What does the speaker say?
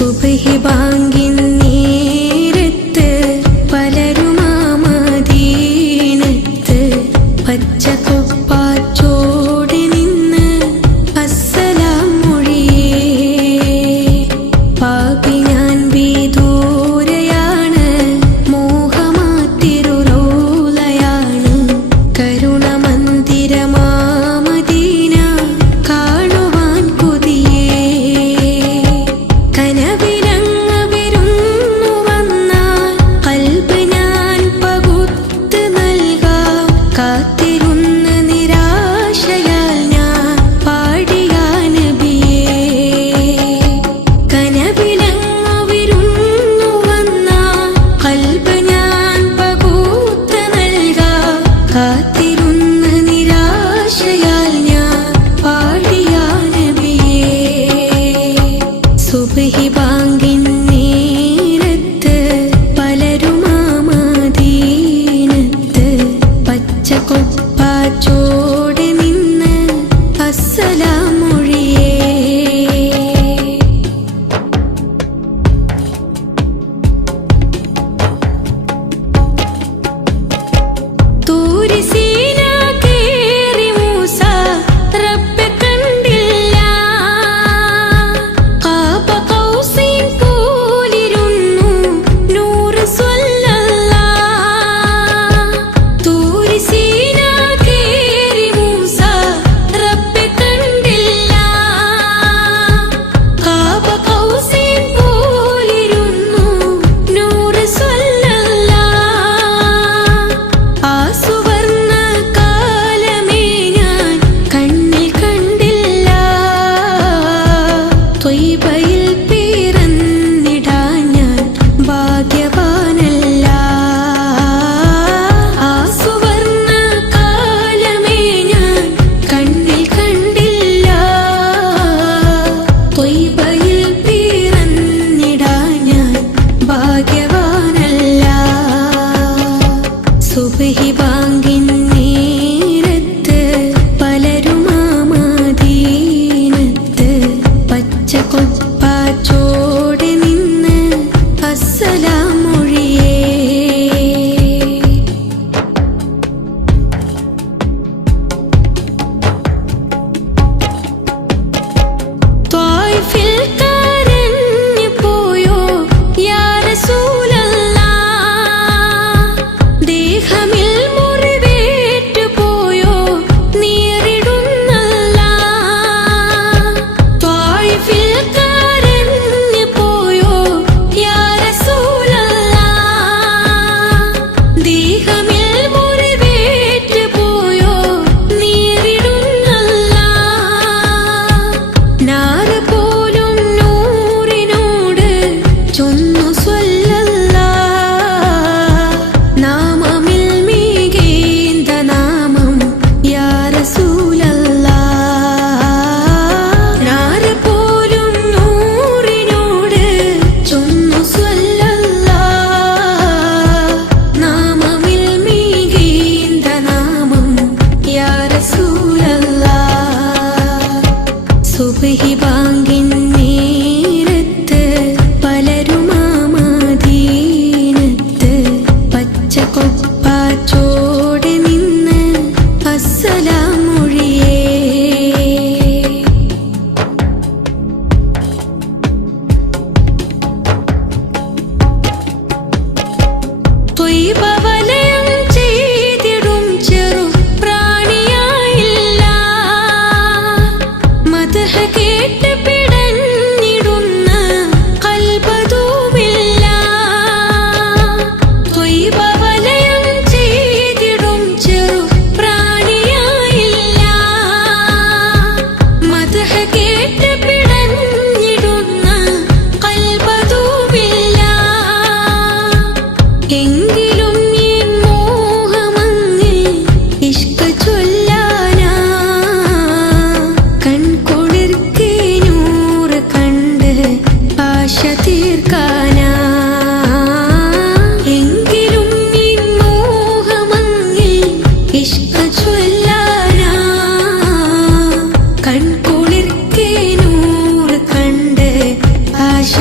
സുബ്ഹി ബാങ്കിൻ നേരത്ത് പലരുമാ മദീനത്ത് പച്ചക്കൊപ്പാച്ചോടെ നിന്ന് അസ്സലാം മൊഴിയേ. പാപി ഞാൻ വിദൂരയാണ്, മോഹമാത്തിരു റൗളയാണ്, കരുണമന്ദിരമാ മദീന കാണുവാൻ കൊതിയേ. കനവിലങ്ങ് വിരുന്നു വന്നാൽ ഖൽബ് ഞാൻ പകുത്ത് നൽകാം. കാത്തിരുന്ന് നിരാശയാൽ ഞാൻ പാടിയ നബിയേ. കനവിലങ്ങ് വിരുന്നു വന്നാൽ ഖൽബ് ഞാൻ പകുത്ത് നൽകാം. കാത്തിരുന്ന് നിരാശയാൽ ഞാൻ പാടിയ നബിയേ. സുബ്ഹി ബാങ്കിൻ നേരത്ത് പലരുമാ മദീനത്ത് പച്ചക്കൊപ്പാച്ചോടെ നിന്ന് അസ്സലാം മൊഴിയേ. തൂരി സീന കേറി മൂസ റബ്ബെ കണ്ടില്ല. ഖാബ ഖൗസൈൻ പോലിരുന്നു നൂറ് സ്വല്ലല്ലാഹ്. തൂരി സീന കേറി മൂസ റബ്ബെ കണ്ടില്ല. ഖാബ ഖൗസൈൻ പോലിരുന്നു നൂറ് സ്വല്ലല്ലാഹ്. ആ സുവർണ്ണ കാലമേ ഞാൻ കണ്ണിൽ കണ്ടില്ല. ത്വയ്ബയിൽ പിറന്നിടാൻ ഞാൻ ഭാഗ്യവാനല്ല. ആ സുവർണ്ണ കാലമേ ഞാൻ കണ്ണിൽ കണ്ടില്ല. ത്വയ്ബയിൽ പിറന്നിടാൻ ഞാൻ ഭാഗ്യവാനല്ല. സുബ്ഹി ബാങ്കിൻ നേരത്ത് പലരുമാ മദീനത്ത് പച്ചക്കൊപ്പാച്ചോടെ നിന്ന് അസ്സലാം മൊഴിയേ. ത്വായിഫിൽ കരഞ്ഞു പോയോ യാ റസൂലല്ലാഹ്. ദേഹമിൽ മുറിവേറ്റു പോയോ നീറിടുന്നല്ലാ. ത്വായിഫിൽ കരഞ്ഞു പോയോ യാ റസൂലല്ലാഹ്. ദേഹമിൽ മുറിവേറ്റു പോയോ നീറിടുന്നല്ലാ. നാറ് പോലും നൂറിനോട് ചൊന്നു സ്വല്ലല്ലാഹ്. നാമമിൽ മികേന്ത നാമം യാ റസൂലല്ലാഹ്. നാറ് പോലും നൂറിനോട് ചൊന്നു സ്വല്ലല്ലാഹ്. നാമമിൽ മികേന്ത നാമം യാ റസൂലല്ലാഹ്. സുബ്ഹി ബാങ്കിൻ നേരത്ത് പലരുമാ മദീനത്ത് പച്ചക്കൊപ്പാച്ചോടെ നിന്ന് അസ്സലാം മൊഴിയേ. ത്വയ്ബ വലയം ചെയ്തിടും ചെറു പ്രാണിയായില്ല. മദ്ഹ കേട്ട് പിടഞ്ഞിടുന്ന ഖൽബതുമില്ല. ത്വയ്ബ വലയം ചെയ്തിടും ചെറു പ്രാണിയായില്ല. മദ്ഹ കേട്ട് പിടഞ്ഞിടുന്ന ഖൽബതുമില്ല. എങ്കിലും എൻ മോഹമങ്ങിൽ ഇഷ്ക് ചൊല്ലാനാ. കൺകുളിർക്കെ നൂറ് കണ്ട് ആശ തീർക്കാനാ. എങ്കിലും എൻ മോഹമങ്ങിൽ ഇഷ്ക് ചൊല്ലാനാ. കൺകുളിർക്കെ നൂറ് കണ്ട് ആശ